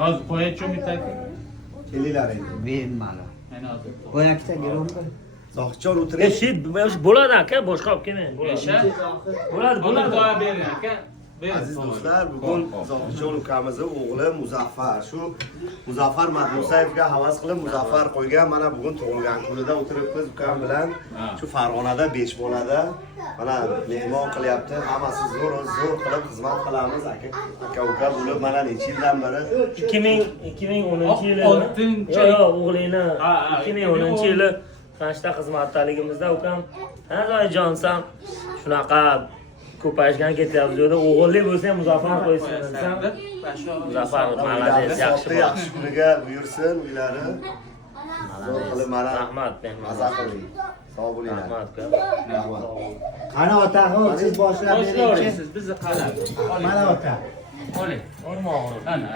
hozir qo'yachi bittaki Kelilar endi. Bemalol. mana hozir Qo'yakcha girom bir. Zohidjon o'tiring. Shit, bo'ladi aka, boshqa olib kelmang. Esha Bo'ladi, bo'ladi bo'ladi. duo bering aka. Aziz do'stlar, bugun Zohidjon ukamizning o'g'li Muzaffar. Shu Muzaffar Madmusayevga havas qilib Muzaffar qo'ygan. Mana bugun tug'ilgan kunida o'tiribmiz ukam bilan. Shu Farg'onada Beshbolada mana mehmon qilyapti. Hammasi zo'r qilib xizmat qilamiz aka bo'lib mana necha yildan beri 2010 yili. Oltinchi- Yo'q, o'g'lingni Ha, 2010 yili qanchta xizmatdaligimizda ukam, "Zoyjonsan, shunaqa ko'payishgan ketyapti" dedi. O'g'illi bo'lsa ham Muzaffar qo'ysin desam, Muzaffar malades, yaxshi bola. yaxshi kuniga buyursin uylari. Zo'r qilib mana Rahmat, mehmon. maza qiling. Sog' bo'linglar. Rahmat uka. Qani otaxon siz boshlab Boshla beringchi. olasiz, bizni qalab. Mana ota. Oling. O'rmog'i. Ana